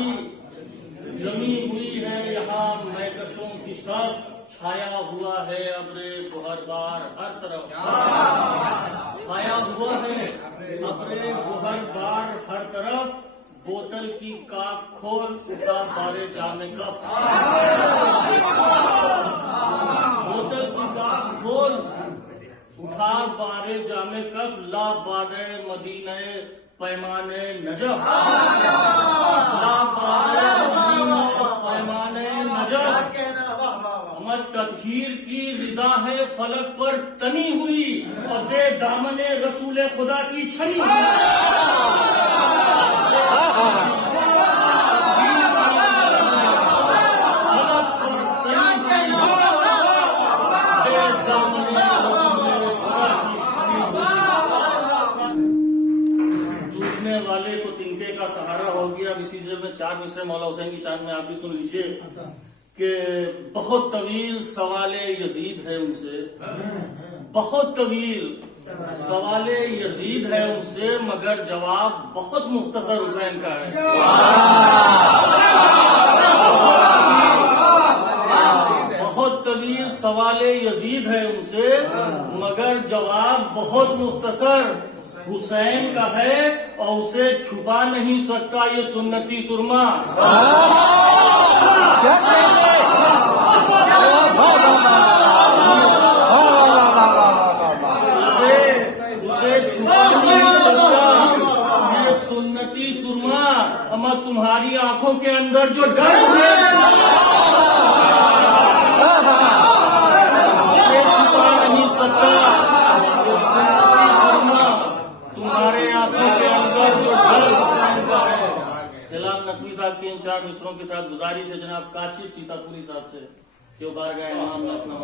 हुई जमी हुई है यहाँ महकशों की सफ, छाया हुआ है अब्रे गुहरबार हर तरफ, छाया हुआ है अब्रे गुहरबार हर तरफ, बोतल की काक खोल उठा बारे जामे कप, बोतल की काक खोल उठा बारे जामे कप, ला बादे मदीने पैमाने नजफ, ला बादे मदीने पैमाने नजफ, अमर तत्हीर की रिदा है फलक पर तनी हुई, और दे दामने रसूल खुदा की छनी हुई। टूटने वाले को तिनके का सहारा हो गया। अब इसी में 4 मिसरे मौला हुसैन की शान में आप भी सुन लीजिए कि बहुत तवील सवाले यजीद है उनसे, बहुत तवील सवाले यजीद है उनसे, मगर जवाब बहुत मुख्तसर हुसैन का है। बहुत तवील सवाले यजीद है उनसे, मगर जवाब बहुत मुख्तसर हुसैन का है, और उसे छुपा नहीं सकता ये सुन्नती सुरमा। उसे छुपा नहीं सकता ये सुन्नती सुरमा। अमा तुम्हारी आंखों के अंदर जो डर है उसे छुपा नहीं सकता ये सुन्नती सुरमा। तुम्हारे आंखों के अंदर जो डर हुसैन का है। सलाम नकवी साहब की इन 4 मिसरों के साथ गुजारिश है जनाब काशिफ सीतापुरी साहब से कि वो बारगाह इमाम में अपना